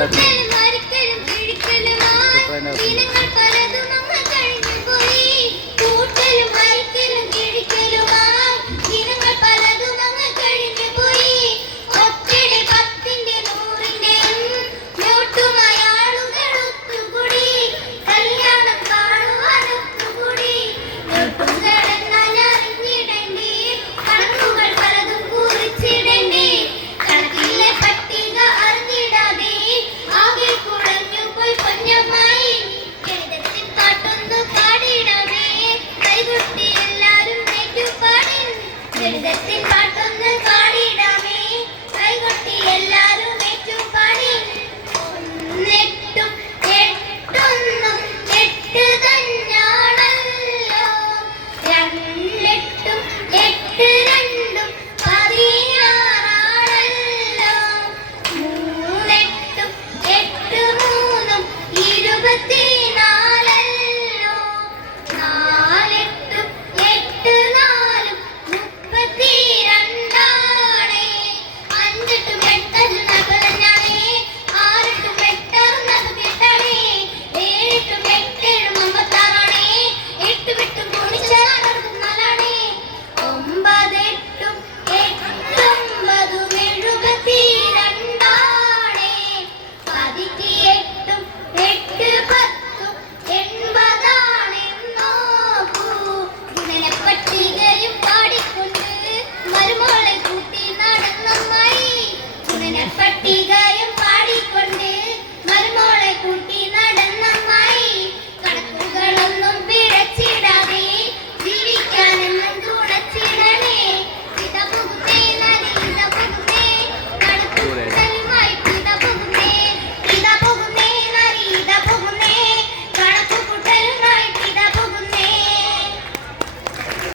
ഇതായിരുന്നു